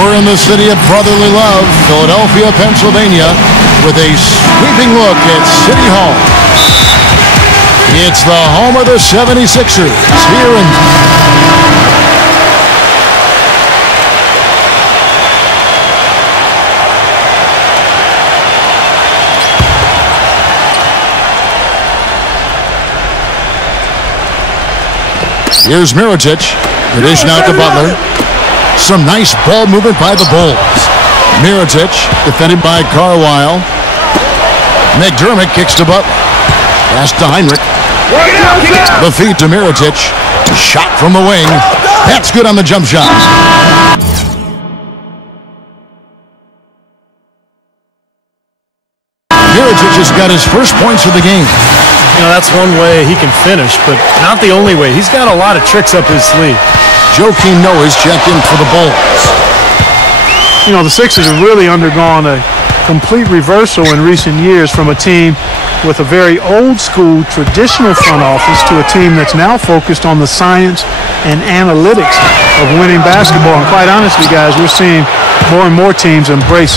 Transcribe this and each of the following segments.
We're in the city of brotherly love, Philadelphia, Pennsylvania, with a sweeping look at City Hall. It's the home of the 76ers here in... Here's Mirotic. The dish now to Butler. Some nice ball movement by the Bulls. Mirotic, defended by Carlisle. McDermott kicks to Butler. Pass to Heinrich. The feed to Mirotic. Shot from the wing. That's good on the jump shot. Mirotic has got his first points of the game. You know, that's one way he can finish, but not the only way. He's got a lot of tricks up his sleeve. Joakim Noah's checked in for the Bulls. You know, the Sixers have really undergone a complete reversal in recent years from a team with a very old-school, traditional front office to a team that's now focused on the science and analytics of winning basketball. And quite honestly, guys, we're seeing more and more teams embrace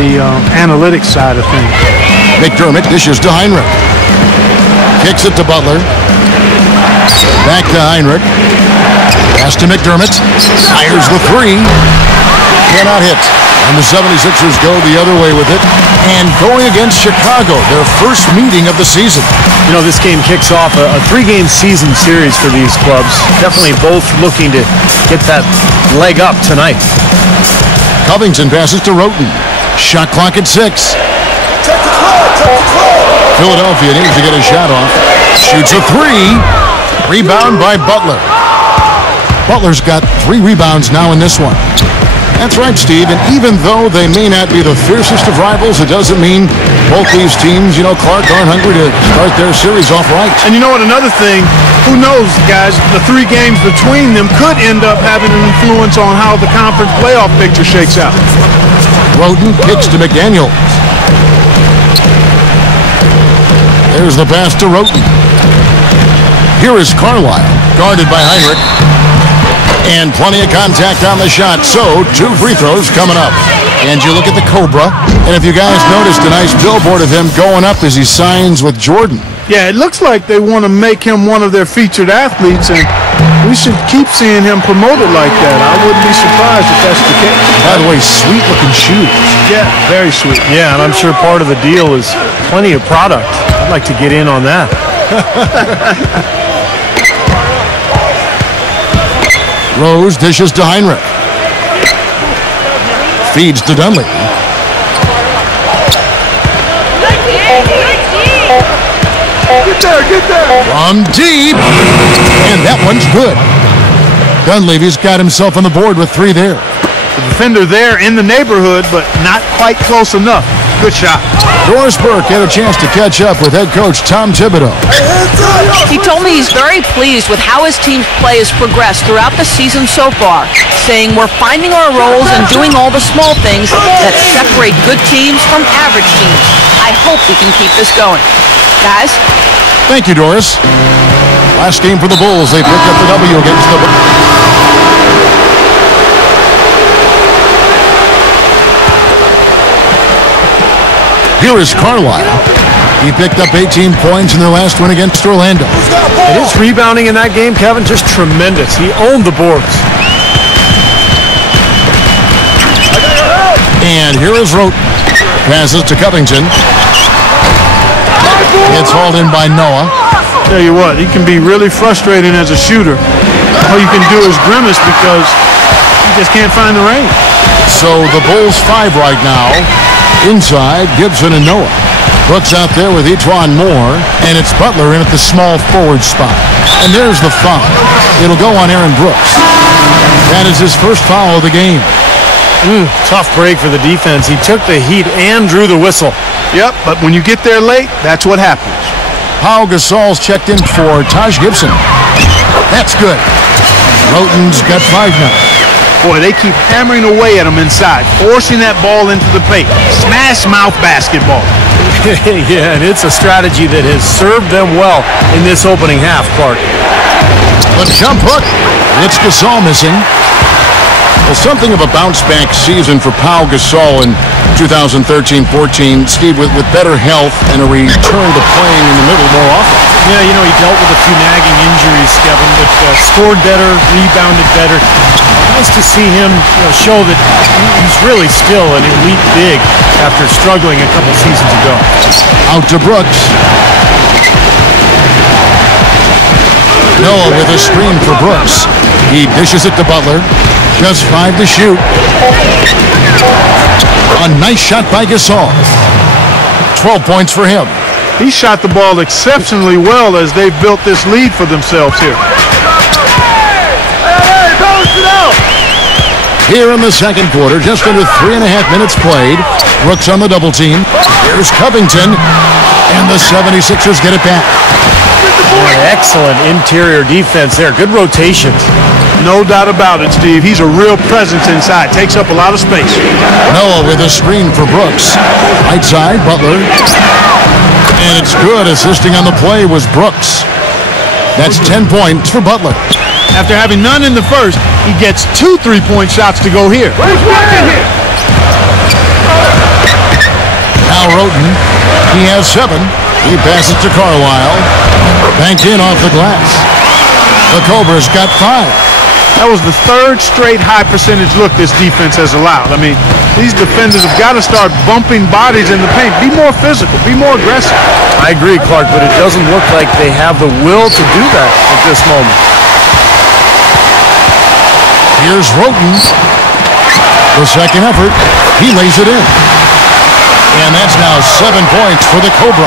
the analytics side of things. McDermott dishes to Heinrich. Kicks it to Butler. Back to Heinrich. Pass to McDermott. Fires the three. Cannot hit. And the 76ers go the other way with it. And going against Chicago, their first meeting of the season. You know, this game kicks off a three-game season series for these clubs. Definitely both looking to get that leg up tonight. Covington passes to Roten. Shot clock at 6. Philadelphia needs to get a shot off. Shoots a three. Rebound by Butler. Butler's got 3 rebounds now in this one. That's right, Steve. And even though they may not be the fiercest of rivals, it doesn't mean both these teams, Clark, aren't hungry to start their series off right. And you know what? Another thing, who knows, guys, the 3 games between them could end up having an influence on how the conference playoff picture shakes out. Roten kicks to McDaniels. There's the pass to Roten. Here is Carlisle, guarded by Heinrich. And plenty of contact on the shot, so 2 free throws coming up. And you look at the Cobra, and if you guys noticed a nice billboard of him going up as he signs with Jordan. Yeah, it looks like they want to make him one of their featured athletes, and we should keep seeing him promoted like that. I wouldn't be surprised if that's the case. By the way, sweet-looking shoes. Yeah, very sweet. Yeah, and I'm sure part of the deal is plenty of product. I'd like to get in on that. Rose dishes to Heinrich. Feeds to Dunley. Get there. From deep. And that one's good. Dunleavy's got himself on the board with 3 there. The defender there in the neighborhood, but not quite close enough. Good shot. Doris Burke had a chance to catch up with head coach Tom Thibodeau. He told me he's very pleased with how his team's play has progressed throughout the season so far, saying we're finding our roles and doing all the small things that separate good teams from average teams. I hope we can keep this going. Guys? Thank you, Doris. Last game for the Bulls. They picked up the W against the... Here is Carlisle. He picked up 18 points in their last win against Orlando. And his rebounding in that game, Kevin, just tremendous. He owned the boards. And here is Roten. Passes to Covington. Gets hauled in by Noah. Tell you what, he can be really frustrating as a shooter. All you can do is grimace because he just can't find the range. So the Bulls 5 right now. Inside, Gibson and Noah. Brooks out there with Etuan Moore, and it's Butler in at the small forward spot. And there's the foul. It'll go on Aaron Brooks. That is his first foul of the game. Tough break for the defense. He took the heat and drew the whistle. Yep, but when you get there late, that's what happens. Pau Gasol's checked in for Taj Gibson. That's good. Roten's got 5 now. Boy, they keep hammering away at him inside, forcing that ball into the paint. Smash mouth basketball. Yeah, and it's a strategy that has served them well in this opening half, Clark. The jump hook. It's Gasol missing. Well, something of a bounce-back season for Pau Gasol in 2013-14. Steve, with better health and a return to playing in the middle more often. Yeah, you know, he dealt with a few nagging injuries, Kevin, but scored better, rebounded better. Nice to see him show that he's really still an elite big after struggling a couple seasons ago. Out to Brooks. Noah with a screen for Brooks. He dishes it to Butler. Just 5 to shoot. A nice shot by Gasol. 12 points for him. He shot the ball exceptionally well as they've built this lead for themselves here. Here in the second quarter, just under 3.5 minutes played. Brooks on the double team. Here's Covington. And the 76ers get it back. Excellent interior defense there. Good rotations. No doubt about it, Steve. He's a real presence inside. Takes up a lot of space. Noah with a screen for Brooks. Right side, Butler. And it's good. Assisting on the play was Brooks. That's 10 points for Butler. After having none in the first, he gets 2 3-point shots to go here. Now Roten. He has 7. He passes to Carlisle. Banked in off the glass. The Cobras got 5. That was the 3rd straight high percentage look this defense has allowed. I mean, these defenders have got to start bumping bodies in the paint. Be more physical. Be more aggressive. I agree, Clark, but it doesn't look like they have the will to do that at this moment. Here's Roten. The second effort. He lays it in. And that's now 7 points for the Cobra.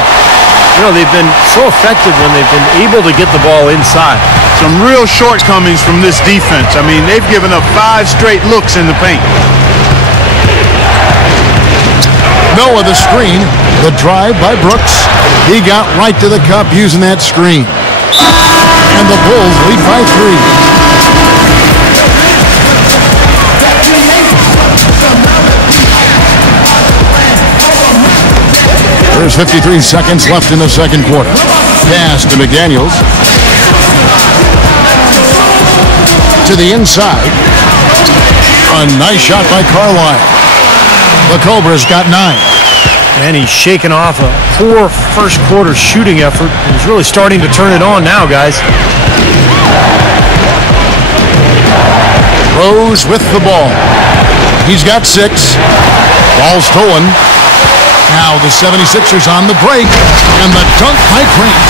You know, they've been so effective when they've been able to get the ball inside. Some real shortcomings from this defense. I mean, they've given up 5 straight looks in the paint. Noah the screen. The drive by Brooks. He got right to the cup using that screen. And the Bulls lead by 3. There's 53 seconds left in the second quarter. Pass to McDaniels. To the inside. A nice shot by Carlisle. The Cobras got 9. And he's shaking off a poor first quarter shooting effort. He's really starting to turn it on now, guys. Rose with the ball. He's got 6. Ball stolen. Now the 76ers on the break, and the dunk by Grant.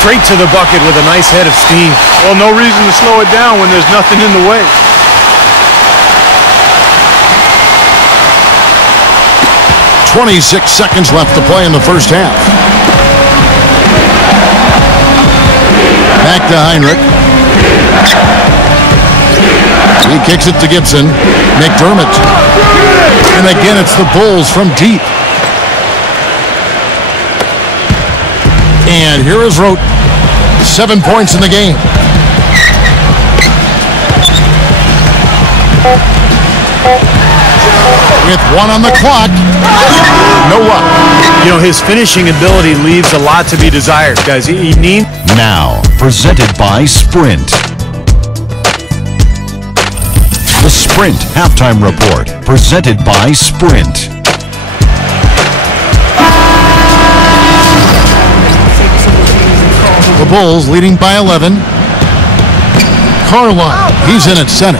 Straight to the bucket with a nice head of steam. Well, no reason to slow it down when there's nothing in the way. "26 seconds left to play in the first half. Back to Heinrich. He kicks it to Gibson. McDermott. And again, it's the Bulls from deep. And here is Roten. 7 points in the game. With 1 on the clock. Noah. You know, his finishing ability leaves a lot to be desired, guys. He needs... Now, presented by Sprint. The Sprint Halftime Report, presented by Sprint. The Bulls leading by 11. Carlisle, he's in at center.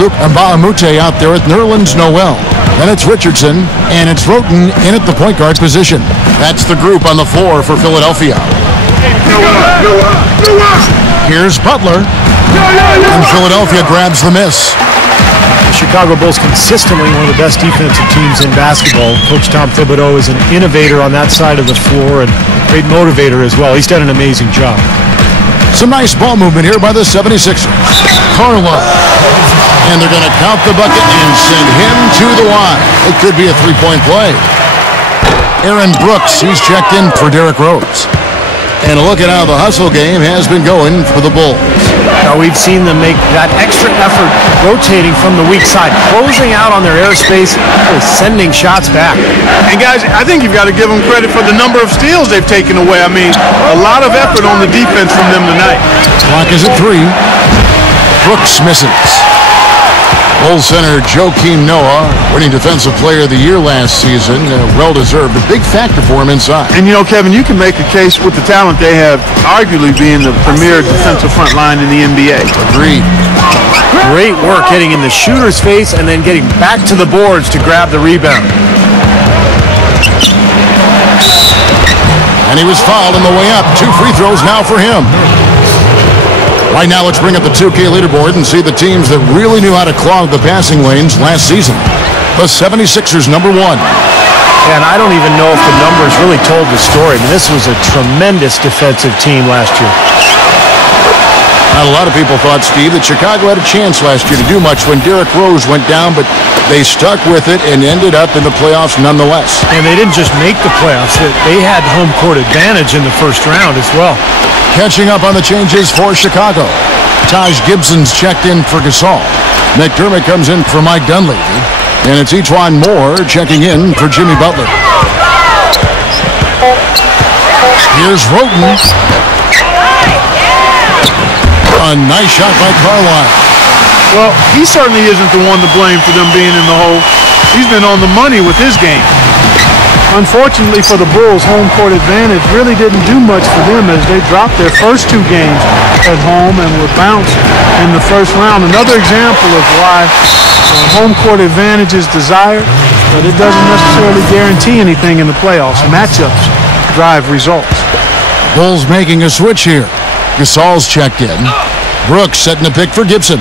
Luke Mbamute out there at Nerlens Noel. Then it's Richardson, and it's Roten in at the point guard position. That's the group on the floor for Philadelphia. Here's Butler, and Philadelphia grabs the miss. The Chicago Bulls consistently one of the best defensive teams in basketball. Coach Tom Thibodeau is an innovator on that side of the floor and great motivator as well. He's done an amazing job. Some nice ball movement here by the 76ers. Carlisle. And they're going to count the bucket and send him to the line. It could be a 3-point play. Aaron Brooks, he's checked in for Derrick Rose. And a look at how the hustle game has been going for the Bulls. Now we've seen them make that extra effort rotating from the weak side, closing out on their airspace, sending shots back. And guys, I think you've got to give them credit for the number of steals they've taken away. I mean, a lot of effort on the defense from them tonight. Clock is at 3. Brooks misses. Bulls center Joakim Noah, winning Defensive Player of the Year last season. Well-deserved. A big factor for him inside. And, you know, Kevin, you can make a case with the talent they have, arguably being the premier defensive front line in the NBA. Agreed. Great work hitting in the shooter's face and then getting back to the boards to grab the rebound. And he was fouled on the way up. 2 free throws now for him. Right now, let's bring up the 2K leaderboard and see the teams that really knew how to clog the passing lanes last season. The 76ers, number 1. And I don't even know if the numbers really told the story. I mean, this was a tremendous defensive team last year. Now, a lot of people thought, Steve, that Chicago had a chance last year to do much when Derrick Rose went down, but they stuck with it and ended up in the playoffs nonetheless. And they didn't just make the playoffs. They had home court advantage in the first round as well. Catching up on the changes for Chicago. Taj Gibson's checked in for Gasol. McDermott comes in for Mike Dunleavy. And it's E'Twaun Moore checking in for Jimmy Butler. Here's Roten. A nice shot by Carlisle. Well, he certainly isn't the one to blame for them being in the hole. He's been on the money with his game. Unfortunately for the Bulls, home court advantage really didn't do much for them as they dropped their first 2 games at home and were bounced in the first round. Another example of why home court advantage is desired, but it doesn't necessarily guarantee anything in the playoffs. Matchups drive results. Bulls making a switch here. Gasol's checked in. Brooks setting a pick for Gibson.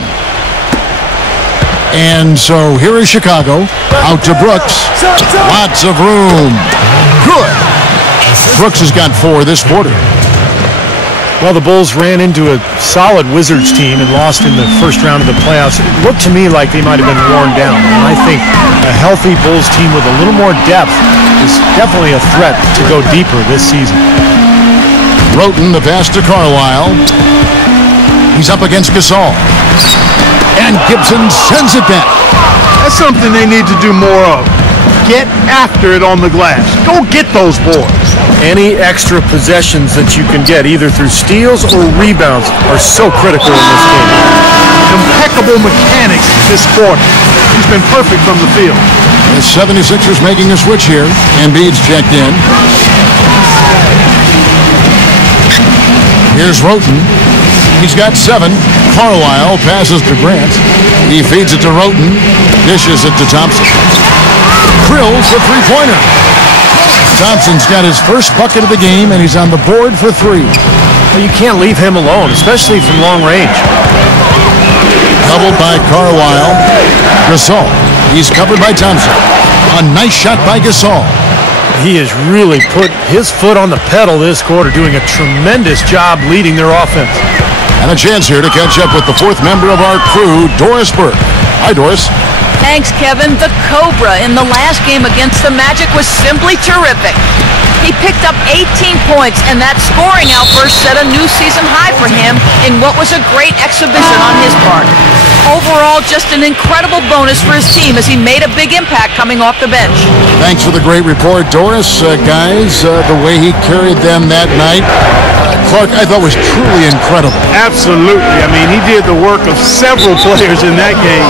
And so here is Chicago. Out to Brooks. Lots of room. Good. Brooks has got 4 this quarter. Well, the Bulls ran into a solid Wizards team and lost in the first round of the playoffs. It looked to me like they might have been worn down. And I think a healthy Bulls team with a little more depth is definitely a threat to go deeper this season. Roten, the pass to Carlisle. He's up against Gasol. And Gibson sends it back. That's something they need to do more of. Get after it on the glass. Go get those boards. Any extra possessions that you can get, either through steals or rebounds, are so critical in this game. Impeccable mechanics this quarter. He's been perfect from the field. The 76ers making a switch here. Embiid's checked in. Here's Roten. He's got 7. Carlisle passes to Grant. He feeds it to Roten. Dishes it to Thompson. Krills the three-pointer. Thompson's got his first bucket of the game, and he's on the board for 3. Well, you can't leave him alone, especially from long range. Doubled by Carlisle. Gasol. He's covered by Thompson. A nice shot by Gasol. He has really put his foot on the pedal this quarter, doing a tremendous job leading their offense. And a chance here to catch up with the 4th member of our crew, Doris Burke. Hi, Doris. Thanks, Kevin. The Cobra in the last game against the Magic was simply terrific. He picked up 18 points, and that scoring outburst set a new season high for him in what was a great exhibition on his part. Overall, just an incredible bonus for his team as he made a big impact coming off the bench. Thanks for the great report, Doris. Guys, the way he carried them that night, Clark, I thought was truly incredible. Absolutely. I mean, he did the work of several players in that game.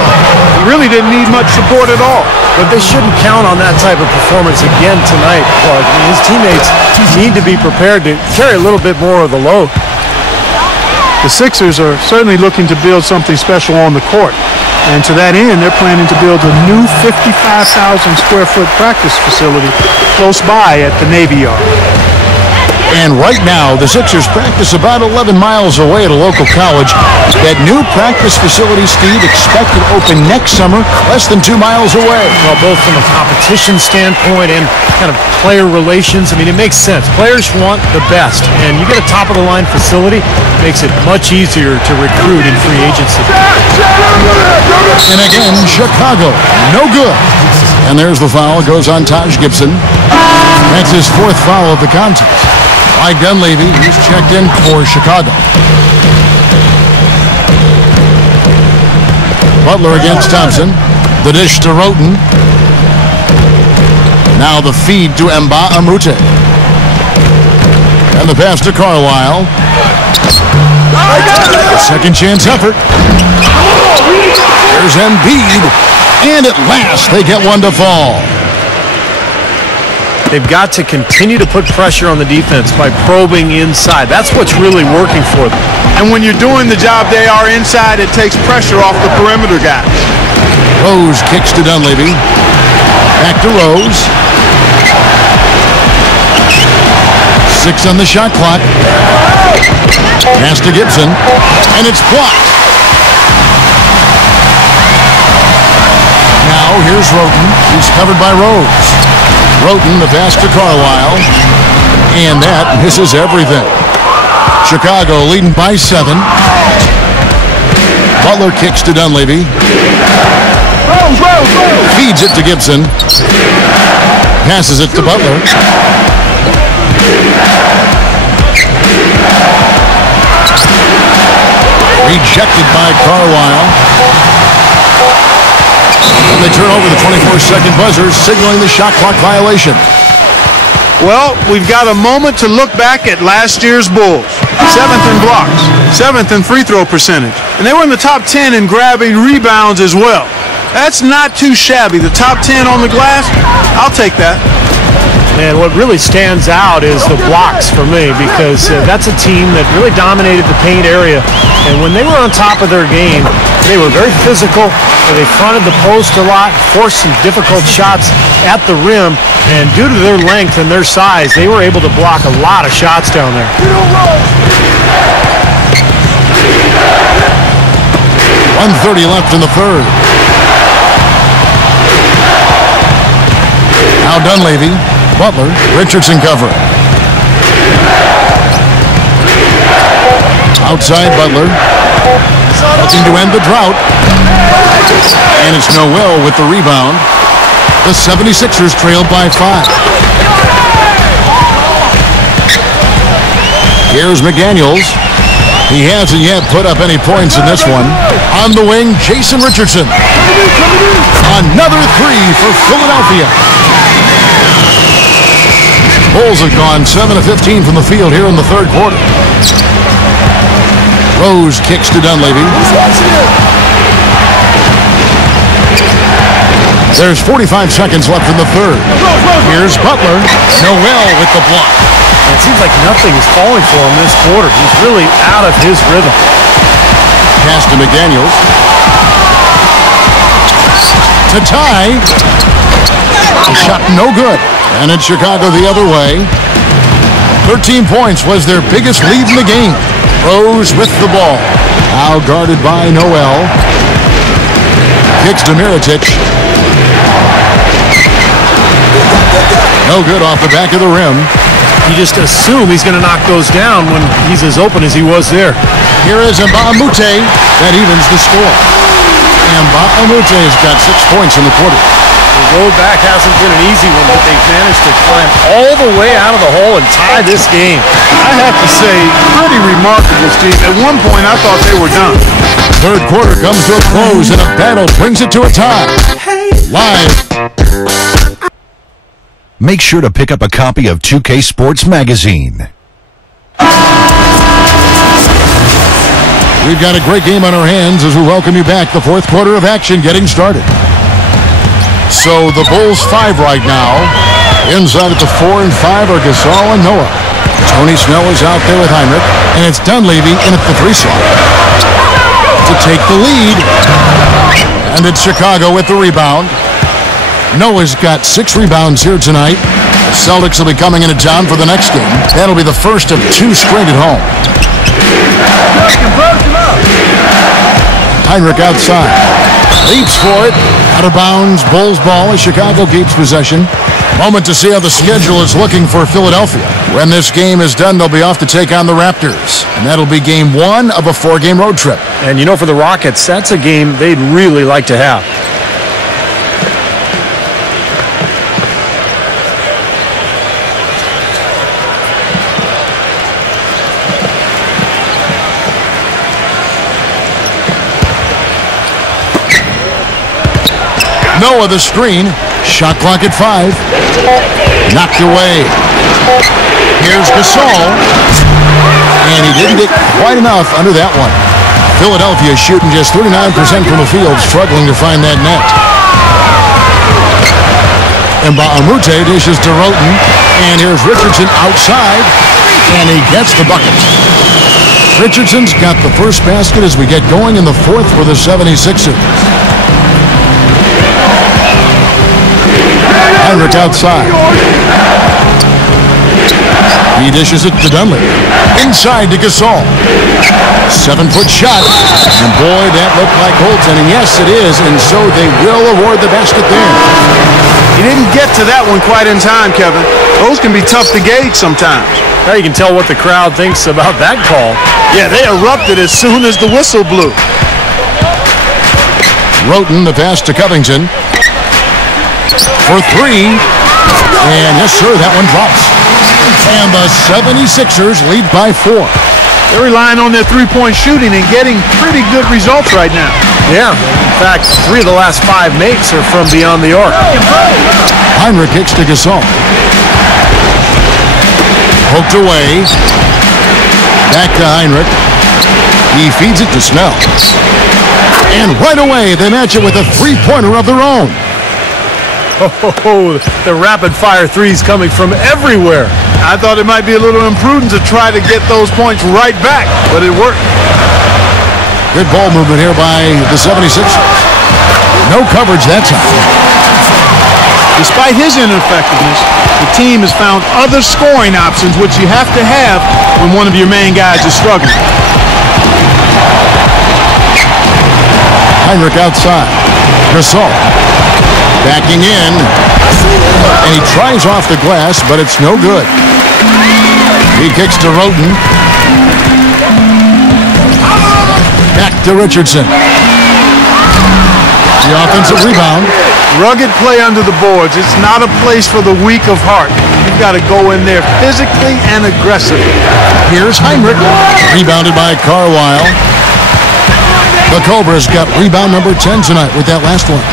He really didn't need much support at all. But they shouldn't count on that type of performance again tonight, Clark. I mean, his teammates need to be prepared to carry a little bit more of the load. The Sixers are certainly looking to build something special on the court. And to that end, they're planning to build a new 55,000 square foot practice facility close by at the Navy Yard. And right now, the Sixers practice about 11 miles away at a local college. That new practice facility, Steve, expected to open next summer, less than 2 miles away. Well, both from a competition standpoint and kind of player relations, I mean, it makes sense. Players want the best, and you get a top-of-the-line facility, it makes it much easier to recruit in free agency. And again, Chicago, no good. And there's the foul. It goes on Taj Gibson. That's his 4th foul of the contest. Mike Dunleavy, he's checked in for Chicago. Butler against Thompson. The dish to Roten. Now the feed to Mbah a Moute. And the pass to Carlisle. Second chance effort. There's Embiid. And at last, they get one to fall. They've got to continue to put pressure on the defense by probing inside. That's what's really working for them. And when you're doing the job they are inside, it takes pressure off the perimeter guys. Rose kicks to Dunleavy. Back to Rose. 6 on the shot clock. Pass to Gibson. And it's blocked. Now here's Roten. He's covered by Rose. Roten, the pass to Carlisle. And that misses everything. Chicago leading by 7. Butler kicks to Dunleavy. Feeds it to Gibson. Passes it to Butler. Rejected by Carlisle. And they turn over the 24-second buzzer, signaling the shot clock violation. Well, we've got a moment to look back at last year's Bulls. 7th in blocks, 7th in free throw percentage. And they were in the top 10 in grabbing rebounds as well. That's not too shabby. The top 10 on the glass, I'll take that. And what really stands out is the blocks for me, because that's a team that really dominated the paint area. And when they were on top of their game, they were very physical. They fronted the post a lot, forced some difficult shots at the rim. And due to their length and their size, they were able to block a lot of shots down there. 1:30 left in the third. Now Dunleavy. Butler, Richardson covering. Outside Butler, looking to end the drought. And it's Noel with the rebound. The 76ers trailed by 5. Here's McDaniels. He hasn't yet put up any points in this one. On the wing, Jason Richardson. Another 3 for Philadelphia. Bulls have gone 7 of 15 from the field here in the third quarter. Rose kicks to Dunleavy. There's 45 seconds left in the third. Here's Butler. Noel with the block. It seems like nothing is falling for him this quarter. He's really out of his rhythm. Pass to McDaniels. To tie. Shot no good. And it's Chicago the other way. 13 points was their biggest lead in the game. Rose with the ball. Now guarded by Noel. Kicks to Mirotic. No good off the back of the rim. You just assume he's going to knock those down when he's as open as he was there. Here is Mbah a Moute. That evens the score. Mbah a Moute has got 6 points in the quarter. The road back hasn't been an easy one, but they've managed to climb all the way out of the hole and tie this game. I have to say, pretty remarkable, Steve. At one point, I thought they were done. Third quarter comes to a close, and a battle brings it to a tie. Live. Make sure to pick up a copy of 2K Sports Magazine. We've got a great game on our hands as we welcome you back. The fourth quarter of action getting started. So the Bulls 5 right now. Inside at the 4 and 5 are Gasol and Noah. Tony Snell is out there with Heinrich. And it's Dunleavy in at the 3 slot to take the lead. And it's Chicago with the rebound. Noah's got 6 rebounds here tonight. The Celtics will be coming into town for the next game. That'll be the first of 2 straight at home. Heinrich outside. Leaps for it. Out of bounds. Bulls ball as Chicago keeps possession. Moment to see how the schedule is looking for Philadelphia. When this game is done, they'll be off to take on the Raptors. And that'll be game 1 of a 4-game road trip. And you know, for the Rockets, that's a game they'd really like to have. Noah the screen. Shot clock at 5. Knocked away. Here's Gasol. And he didn't get quite enough under that one. Philadelphia shooting just 39% from the field, struggling to find that net. And Mbamute dishes to Roten, and here's Richardson outside, and he gets the bucket. Richardson's got the first basket as we get going in the fourth for the 76ers. Heinrich outside. He dishes it to Dunley. Inside to Gasol. 7-foot shot. And boy, that looked like goaltending. Yes, it is, and so they will award the basket there. He didn't get to that one quite in time, Kevin. Those can be tough to gauge sometimes. Now you can tell what the crowd thinks about that call. Yeah, they erupted as soon as the whistle blew. Roten, the pass to Covington. For three. And yes, sir, that one drops. And the 76ers lead by 4. They're relying on their three-point shooting and getting pretty good results right now. Yeah, in fact, 3 of the last 5 makes are from beyond the arc. Heinrich kicks to Gasol. Poked away. Back to Heinrich. He feeds it to Snell. And right away, they match it with a three-pointer of their own. Oh, the rapid-fire threes coming from everywhere. I thought it might be a little imprudent to try to get those points right back, but it worked. Good ball movement here by the 76ers. No coverage that time. Despite his ineffectiveness, the team has found other scoring options, which you have to have when one of your main guys is struggling. Heinrich outside. Gasol backing in. And he tries off the glass, but it's no good. He kicks to Roten. Back to Richardson. The offensive rebound. Rugged play under the boards. It's not a place for the weak of heart. You've got to go in there physically and aggressively. Here's Heinrich. Rebounded by Carlisle. The Cobras got rebound number 10 tonight with that last one.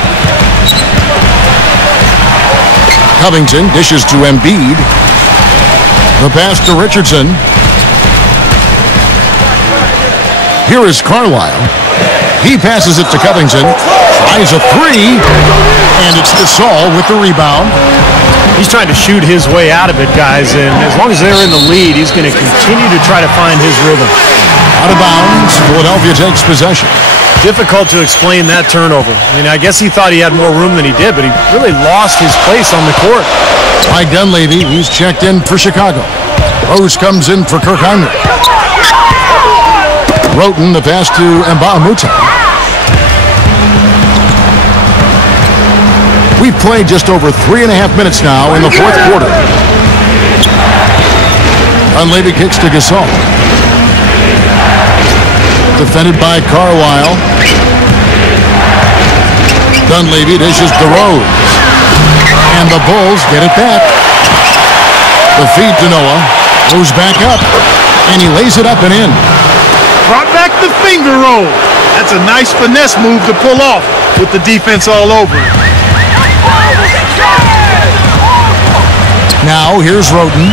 Covington dishes to Embiid. The pass to Richardson. Here is Carlisle. He passes it to Covington. Tries a three. And it's Gasol with the rebound. He's trying to shoot his way out of it, guys, and as long as they're in the lead, he's going to continue to try to find his rhythm. Out of bounds, Philadelphia takes possession. Difficult to explain that turnover. I mean, I guess he thought he had more room than he did, but he really lost his place on the court. Mike Dunleavy, he's checked in for Chicago. Rose comes in for Kirk Heinrich. Roten, the pass to Mbamute. We've played just over 3.5 minutes now in the fourth quarter. Dunleavy kicks to Gasol. Defended by Carlisle. Dunleavy dishes to Rose. And the Bulls get it back. The feed to Noah. Goes back up. And he lays it up and in. Brought back the finger roll. That's a nice finesse move to pull off with the defense all over it. Now here's Roten.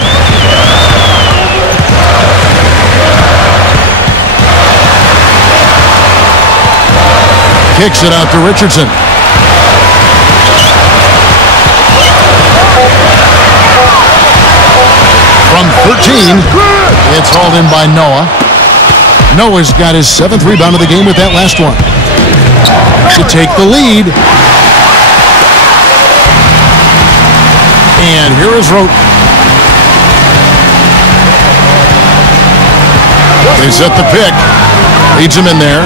Kicks it out to Richardson. From 13, it's hauled in by Noah. Noah's got his 7th rebound of the game with that last one. To take the lead. And here is Roten. They set the pick. Leads him in there.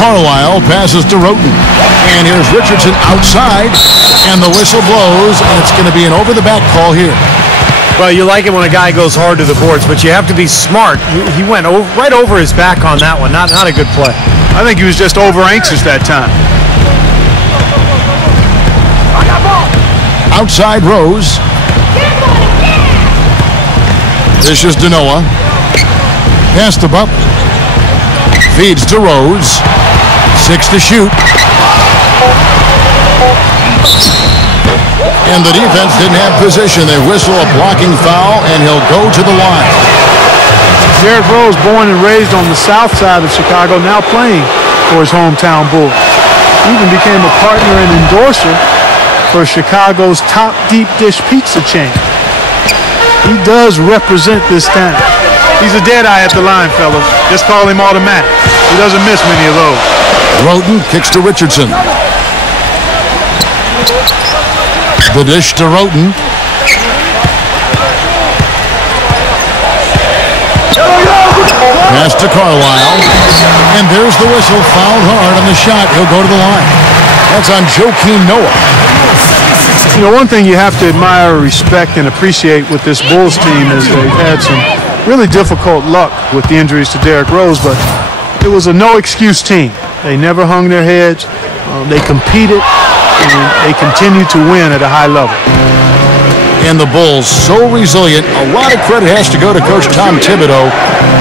Carlisle passes to Roten. And here's Richardson outside. And the whistle blows. And it's going to be an over-the-back call here. Well, you like it when a guy goes hard to the boards, but you have to be smart. He went right over his back on that one. Not a good play. I think he was just over-anxious that time. Outside Rose. Dishes to Noah. Pass to Butler. Feeds to Rose. 6 to shoot. And the defense didn't have position. They whistle a blocking foul, and he'll go to the line. Derrick Rose, born and raised on the south side of Chicago, now playing for his hometown Bulls. He even became a partner and endorser for Chicago's top deep dish pizza chain. He does represent this town. He's a dead eye at the line, fellas. Just call him automatic. He doesn't miss many of those. Roten kicks to Richardson. The dish to Roten. Pass to Carlisle. And there's the whistle. Fouled hard on the shot. He'll go to the line. That's on Joakim Noah. You know, one thing you have to admire, respect, and appreciate with this Bulls team is they've had some really difficult luck with the injuries to Derrick Rose, but it was a no-excuse team. They never hung their heads. They competed, and they continue to win at a high level. And the Bulls, so resilient. A lot of credit has to go to Coach Tom Thibodeau.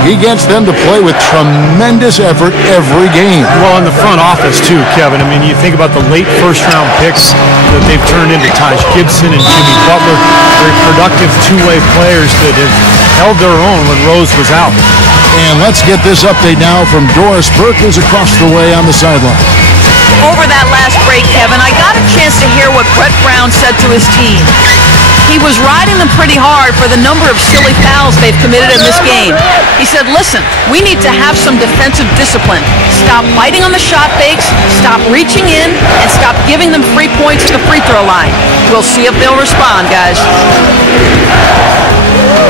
He gets them to play with tremendous effort every game. Well, in the front office, too, Kevin. I mean, you think about the late first-round picks that they've turned into Taj Gibson and Jimmy Butler. Very productive two-way players that have held their own when Rose was out. And let's get this update now from Doris Burke, who's across the way on the sideline. Over that last break, Kevin, I got a chance to hear what Brett Brown said to his team. He was riding them pretty hard for the number of silly fouls they've committed in this game. He said, listen, we need to have some defensive discipline. Stop biting on the shot fakes, stop reaching in, and stop giving them free points at the free throw line. We'll see if they'll respond, guys.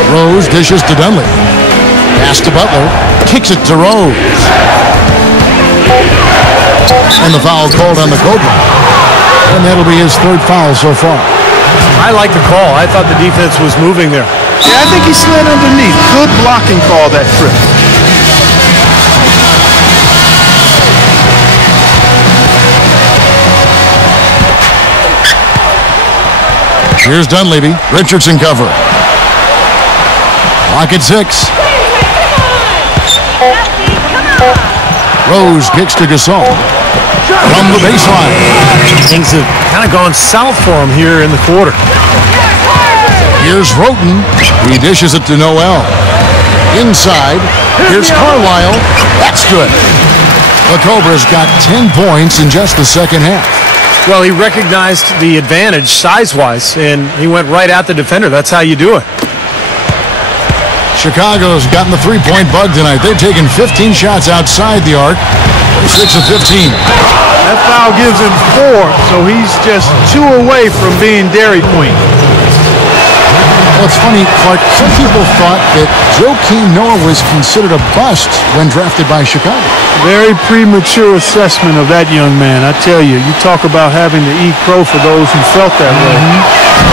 Rose dishes to Dunley. Pass to Butler. Kicks it to Rose. And the foul called on the Cobra. And that'll be his third foul so far. I like the call. I thought the defense was moving there. Yeah, I think he slid underneath. Good blocking call that trip. Here's Dunleavy. Richardson cover. Lock at 6. Rose kicks to Gasol. From the baseline. Things have kind of gone south for him here in the quarter. Here's Roten. He dishes it to Noel. Inside. Here's Carlisle. That's good. The Cobras got 10 points in just the second half. Well, he recognized the advantage size-wise, and he went right at the defender. That's how you do it. Chicago's gotten the three-point bug tonight. They've taken 15 shots outside the arc. 6 of 15. That foul gives him 4, so he's just 2 away from being Dairy Queen. Well, it's funny, Clark, some people thought that Joakim Noah was considered a bust when drafted by Chicago. Very premature assessment of that young man. I tell you, you talk about having to eat crow for those who felt that way.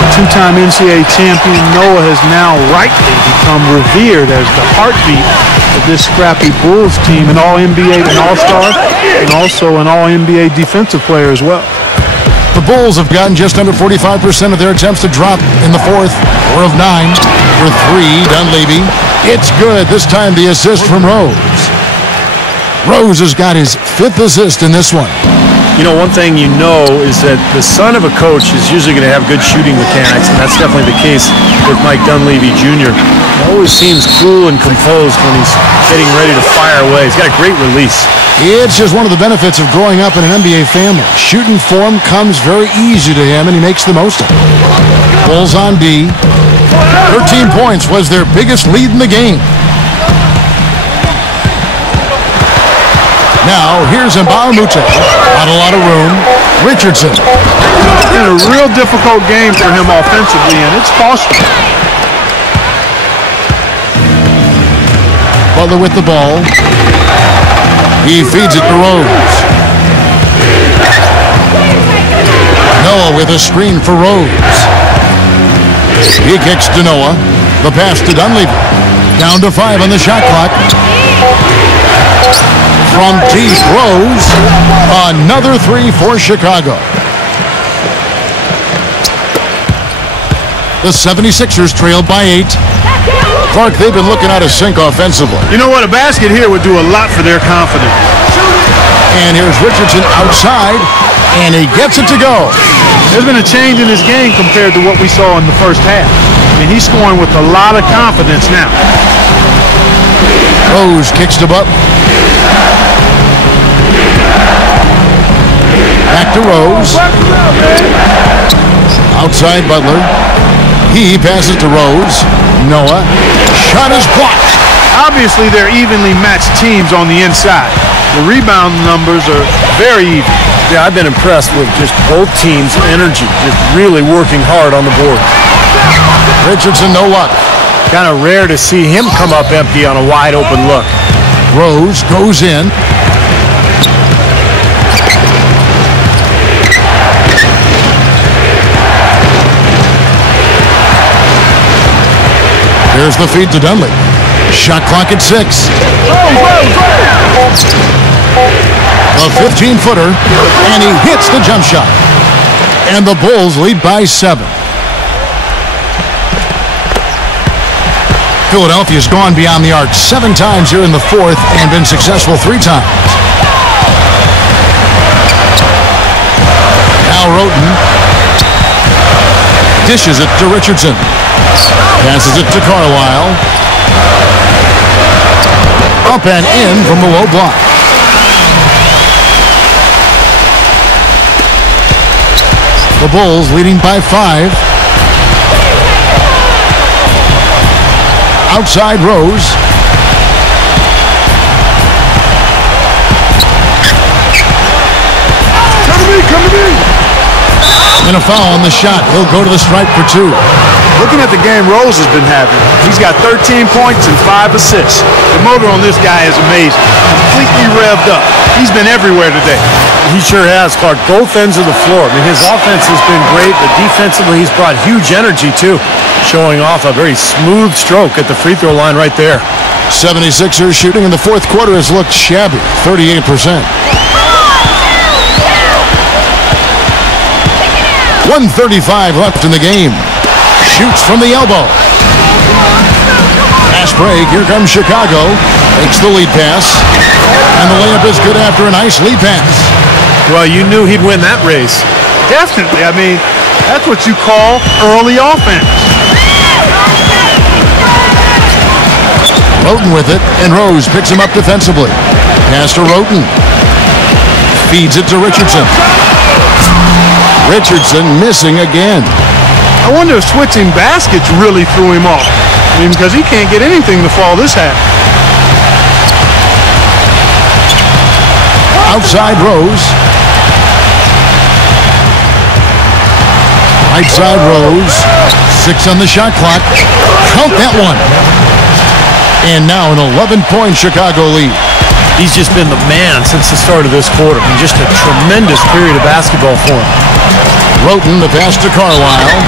A two-time NCAA champion, Noah has now rightly become revered as the heartbeat of this scrappy Bulls team, an All-NBA and All-Star, and also an All-NBA defensive player as well. The Bulls have gotten just under 45% of their attempts to drop in the fourth. 4 of 9 for 3. Dunleavy. It's good. This time the assist from Rose. Rose has got his 5th assist in this one. You know, one thing you know is that the son of a coach is usually going to have good shooting mechanics, and that's definitely the case with Mike Dunleavy Jr. He always seems cool and composed when he's getting ready to fire away. He's got a great release. It's just one of the benefits of growing up in an NBA family. Shooting form comes very easy to him, and he makes the most of it. Bulls on D. 13 points was their biggest lead in the game. Now, here's Mbamute. Not a lot of room. Richardson. It's been a real difficult game for him offensively, and it's costly. Butler with the ball. He feeds it to Rose. Noah with a screen for Rose. He kicks to Noah. The pass to Dunleavy. Down to 5 on the shot clock. From deep, Rose. Another 3 for Chicago. The 76ers trailed by 8. Clark, they've been looking out of sync offensively. You know what? A basket here would do a lot for their confidence. And here's Richardson outside, and he gets it to go. There's been a change in his game compared to what we saw in the first half. I mean, he's scoring with a lot of confidence now. Rose kicks to Butler. Back to Rose. Outside Butler. He passes to Rose. Noah. Shot is blocked. Obviously, they're evenly matched teams on the inside. The rebound numbers are very even. Yeah, I've been impressed with just both teams' energy, just really working hard on the board. Richardson, no luck. Kind of rare to see him come up empty on a wide open look. Rose goes in. There's the feed to Dunley. Shot clock at 6. A 15-footer, and he hits the jump shot. And the Bulls lead by 7. Philadelphia's gone beyond the arc 7 times here in the fourth and been successful 3 times. Now Roten dishes it to Richardson. Passes it to Carlisle. Up and in from the low block. The Bulls leading by 5. Outside Rose. Come to me. And a foul on the shot. He'll go to the stripe for 2. Looking at the game Rose has been having, he's got 13 points and 5 assists. The motor on this guy is amazing. Completely revved up. He's been everywhere today. He sure has, Clark. Both ends of the floor. I mean, his offense has been great, but defensively he's brought huge energy, too. Showing off a very smooth stroke at the free throw line right there. 76ers shooting in the fourth quarter has looked shabby, 38%. 1:35 left in the game. Shoots from the elbow. Pass break. Here comes Chicago. Makes the lead pass. And the layup is good after a nice lead pass. Well, you knew he'd win that race. Definitely. I mean, that's what you call early offense. Roten with it, and Rose picks him up defensively. Pass to Roten. Feeds it to Richardson. Richardson missing again. I wonder if switching baskets really threw him off. I mean, because he can't get anything to fall this half. Outside Rose. Right side Rose. 6 on the shot clock. Count that one. And now an 11-point Chicago lead. He's just been the man since the start of this quarter. And just a tremendous period of basketball for him. Roten, the pass to Carlisle.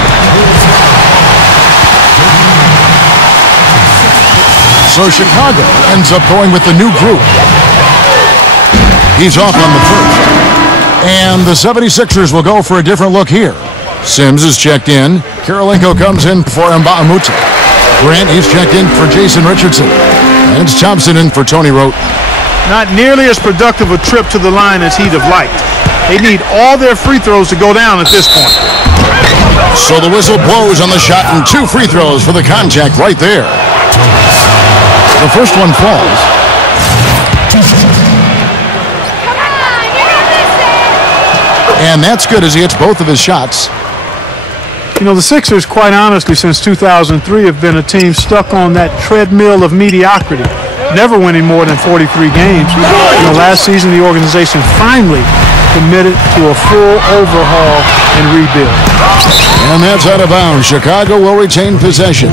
So Chicago ends up going with the new group. He's off on the first. And the 76ers will go for a different look here. Sims is checked in. Karolinko comes in for Mba'amoute. Grant, he's checked in for Jason Richardson. And it's Thompson in for Tony Roten. Not nearly as productive a trip to the line as he'd have liked. They need all their free throws to go down at this point. So the whistle blows on the shot and 2 free throws for the contact right there. The first one falls. And that's good as he hits both of his shots. You know, the Sixers, quite honestly, since 2003 have been a team stuck on that treadmill of mediocrity, never winning more than 43 games. You know, last season the organization finally committed to a full overhaul and rebuild. And that's out of bounds. Chicago will retain possession.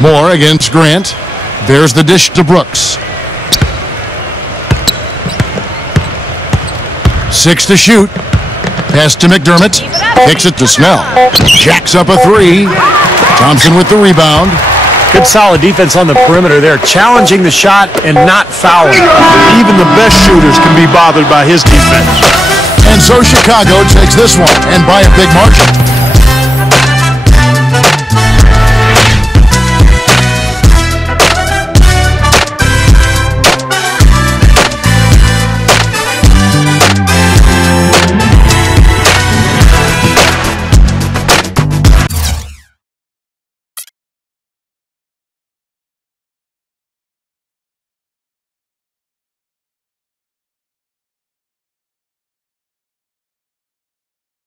Moore against Grant. There's the dish to Brooks. 6 to shoot. Pass to McDermott. Kicks it to Snell. Jacks up a 3. Thompson with the rebound. Good solid defense on the perimeter there, challenging the shot and not fouling. Even the best shooters can be bothered by his defense. And so Chicago takes this one, and by a big margin.